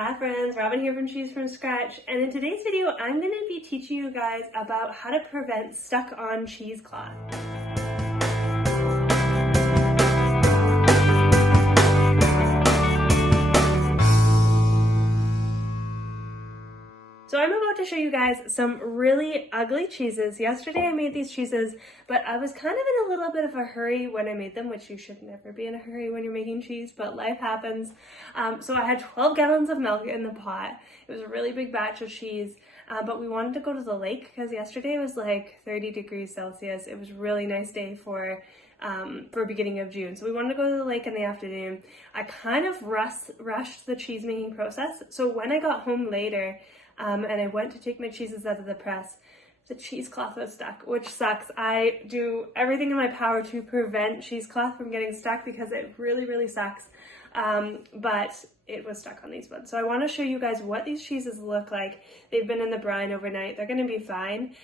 Hi friends, Robin here from Cheese from Scratch, and in today's video I'm going to be teaching you guys about how to prevent stuck on cheesecloth. So I'm about to show you guys some really ugly cheeses. Yesterday I made these cheeses, but I was kind of in a little bit of a hurry when I made them, which you should never be in a hurry when you're making cheese, but life happens. So I had 12 gallons of milk in the pot. It was a really big batch of cheese, but we wanted to go to the lake because yesterday it was like 30 degrees Celsius. It was a really nice day for beginning of June. So we wanted to go to the lake in the afternoon. I kind of rushed the cheese making process. So when I got home later, and I went to take my cheeses out of the press, the cheesecloth was stuck, which sucks. I do everything in my power to prevent cheesecloth from getting stuck because it really, really sucks. But it was stuck on these ones. So I want to show you guys what these cheeses look like. They've been in the brine overnight. They're going to be fine.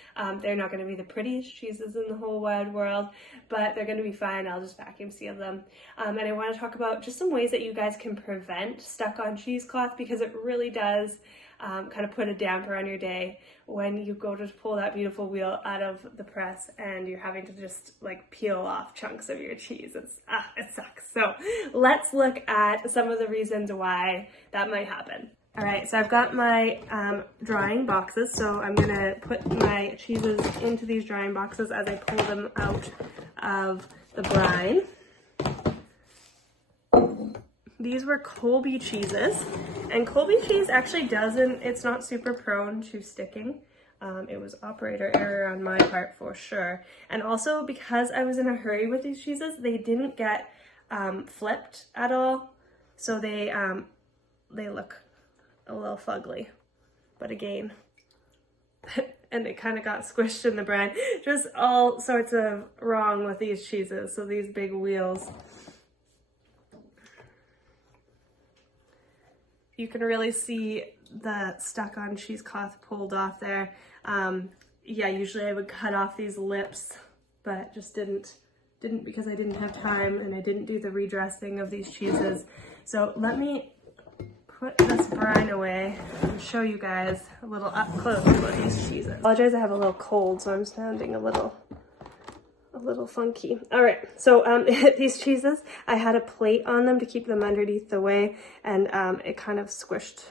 They're not going to be the prettiest cheeses in the whole wide world, but they're going to be fine. I'll just vacuum seal them. And I want to talk about just some ways that you guys can prevent stuck on cheesecloth because it really does kind of put a damper on your day when you go to pull that beautiful wheel out of the press and you're having to just like peel off chunks of your cheese. It sucks. So let's look at some of the reasons why that might happen. All right, so I've got my drying boxes. So I'm gonna put my cheeses into these drying boxes as I pull them out of the brine. These were Colby cheeses, and Colby cheese actually it's not super prone to sticking. It was operator error on my part for sure. And also because I was in a hurry with these cheeses, they didn't get flipped at all. So they look a little fugly, but again, and it kind of got squished in the brine. Just all sorts of wrong with these cheeses. So these big wheels. You can really see the stuck on cheesecloth pulled off there. Yeah, usually I would cut off these lips, but just didn't because I didn't have time and I didn't do the redressing of these cheeses. So let me put this brine away and show you guys a little up close about these cheeses. I apologize, I have a little cold, so I'm sounding a little funky. All right, so these cheeses, I had a plate on them to keep them underneath the whey, and it kind of squished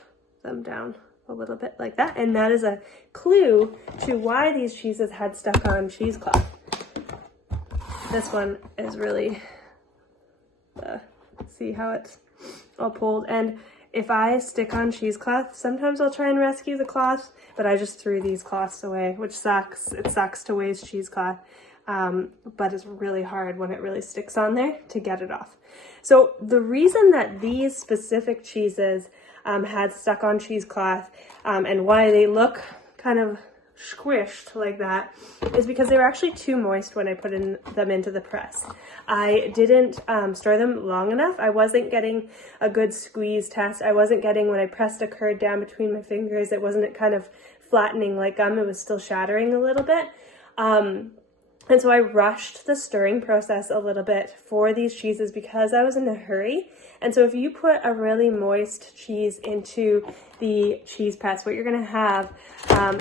them down a little bit like that. And that is a clue to why these cheeses had stuck on cheesecloth. This one is really, see how it's all pulled. And if I stick on cheesecloth, sometimes I'll try and rescue the cloth, but I just threw these cloths away, which sucks. It sucks to waste cheesecloth. But it's really hard when it really sticks on there to get it off. So the reason that these specific cheeses had stuck on cheesecloth and why they look kind of squished like that is because they were actually too moist when I put them into the press. I didn't store them long enough. I wasn't getting a good squeeze test. I wasn't getting, when I pressed a curd down between my fingers, it wasn't kind of flattening like gum. It was still shattering a little bit. And so I rushed the stirring process a little bit for these cheeses because I was in a hurry. And so if you put a really moist cheese into the cheese press, what you're going to have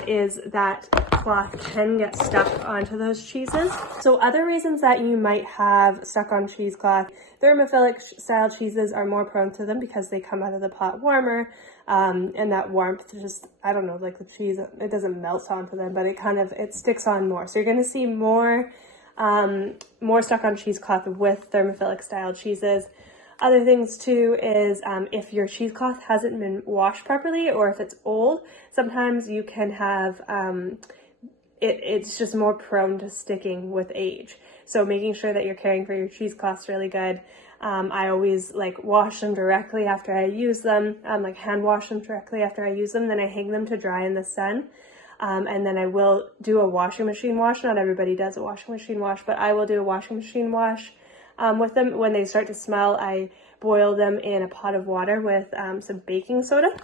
is that cloth can get stuck onto those cheeses. So other reasons that you might have stuck on cheesecloth, thermophilic style cheeses are more prone to them because they come out of the pot warmer. And that warmth just, I don't know, like the cheese, it doesn't melt onto them, but it sticks on more. So you're going to see more stuck on cheesecloth with thermophilic style cheeses. Other things too is if your cheesecloth hasn't been washed properly or if it's old, sometimes you can have, it's just more prone to sticking with age. So making sure that you're caring for your cheesecloths really good. I always wash them directly after I use them, hand wash them directly after I use them. Then I hang them to dry in the sun. And then I will do a washing machine wash. Not everybody does a washing machine wash, but I will do a washing machine wash with them. When they start to smell, I boil them in a pot of water with some baking soda.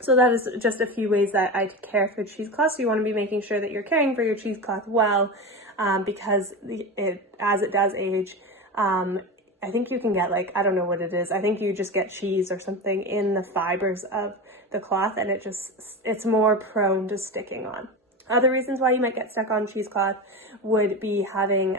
So that is just a few ways that I care for cheesecloth. So you want to be making sure that you're caring for your cheesecloth well, because as it does age, I think you can get like, I don't know what it is. I think you just get cheese or something in the fibers of the cloth, and it's more prone to sticking on. Other reasons why you might get stuck on cheesecloth would be having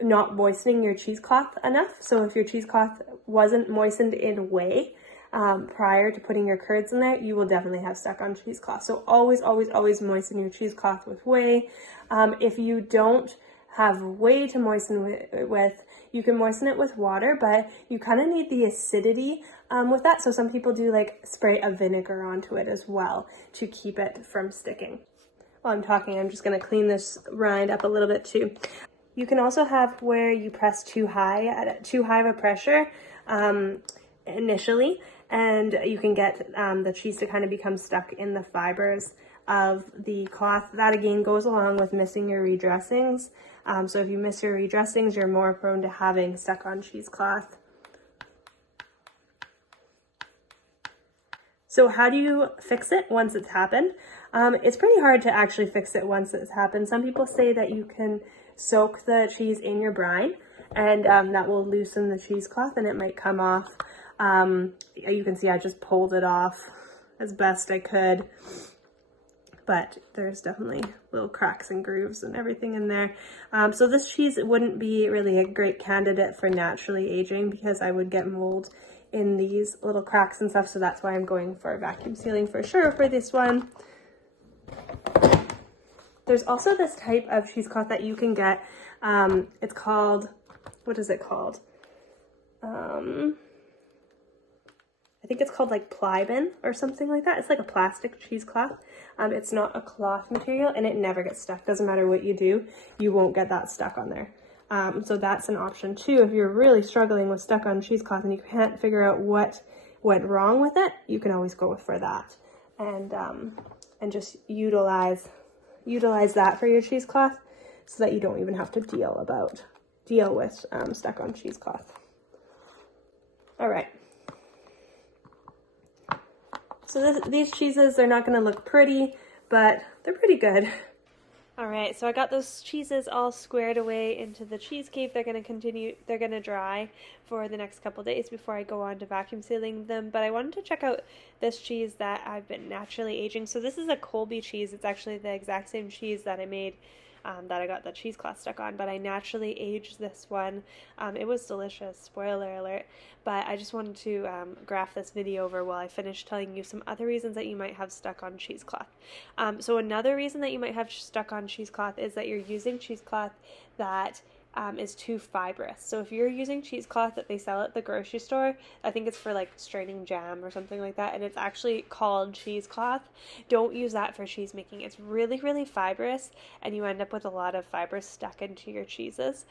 not moistening your cheesecloth enough. So if your cheesecloth wasn't moistened in whey prior to putting your curds in there, you will definitely have stuck on cheesecloth. So always, always, always moisten your cheesecloth with whey. If you don't have whey to moisten with, you can moisten it with water, but you kind of need the acidity with that. So some people do like spray a vinegar onto it as well to keep it from sticking. While I'm talking, I'm just going to clean this rind up a little bit too. You can also have where you press too high of a pressure initially, and you can get the cheese to kind of become stuck in the fibers of the cloth. That again goes along with missing your redressings. So if you miss your redressings, you're more prone to having stuck on cheesecloth. So how do you fix it once it's happened? It's pretty hard to actually fix it once it's happened. Some people say that you can soak the cheese in your brine, and that will loosen the cheesecloth and it might come off. You can see I just pulled it off as best I could, but there's definitely little cracks and grooves and everything in there. So this cheese wouldn't be really a great candidate for naturally aging because I would get mold in these little cracks and stuff. So that's why I'm going for vacuum sealing for sure for this one. There's also this type of cheesecloth that you can get. It's called, what is it called? I think it's called like plybin or something like that. It's like a plastic cheesecloth. It's not a cloth material and it never gets stuck. Doesn't matter what you do, you won't get that stuck on there. So that's an option too. If you're really struggling with stuck on cheesecloth and you can't figure out what went wrong with it, you can always go for that and just utilize that for your cheesecloth so that you don't even have to deal with stuck on cheesecloth. All right. So these cheeses, they're not going to look pretty, but they're pretty good. All right, so I got those cheeses all squared away into the cheese cave. They're going to dry for the next couple days before I go on to vacuum sealing them. But I wanted to check out this cheese that I've been naturally aging. So this is a Colby cheese. It's actually the exact same cheese that I made that I got the cheesecloth stuck on, but I naturally aged this one. It was delicious, spoiler alert, but I just wanted to graph this video over while I finish telling you some other reasons that you might have stuck on cheesecloth. So another reason that you might have stuck on cheesecloth is that you're using cheesecloth that is too fibrous. So if you're using cheesecloth that they sell at the grocery store, I think it's for like straining jam or something like that, and it's actually called cheesecloth, don't use that for cheese making. It's really, really fibrous, and you end up with a lot of fibers stuck into your cheeses.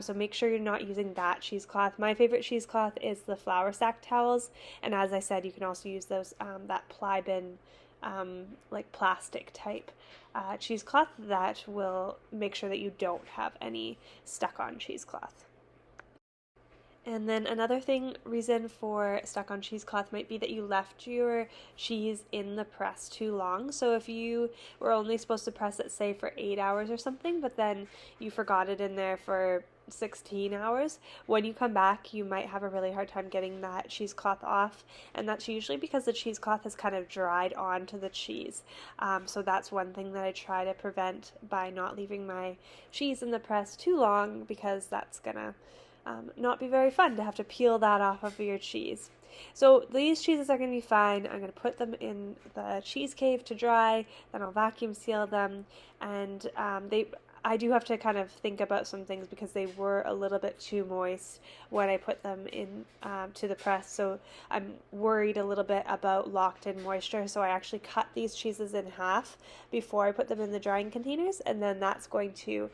So make sure you're not using that cheesecloth. My favorite cheesecloth is the flour sack towels, and as I said, you can also use those that plybin like plastic type cheesecloth that will make sure that you don't have any stuck on cheesecloth. And then another reason for stuck on cheesecloth might be that you left your cheese in the press too long. So if you were only supposed to press it, say, for 8 hours or something, but then you forgot it in there for 16 hours, when you come back, you might have a really hard time getting that cheesecloth off, and that's usually because the cheesecloth has kind of dried onto the cheese. So that's one thing that I try to prevent by not leaving my cheese in the press too long, because that's gonna not be very fun to have to peel that off of your cheese. So these cheeses are going to be fine. I'm going to put them in the cheese cave to dry, then I'll vacuum seal them, and I do have to kind of think about some things because they were a little bit too moist when I put them in to the press, so I'm worried a little bit about locked in moisture, so I actually cut these cheeses in half before I put them in the drying containers, and then that's going to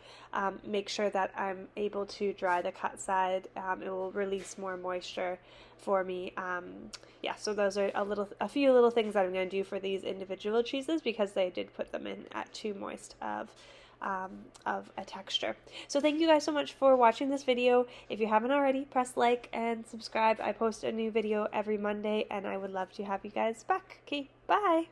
make sure that I'm able to dry the cut side. It will release more moisture for me. Yeah, so those are a few little things that I'm going to do for these individual cheeses because they did put them in at too moist of a texture. So thank you guys so much for watching this video. If you haven't already, press like and subscribe. I post a new video every Monday, and I would love to have you guys back. Okay, bye!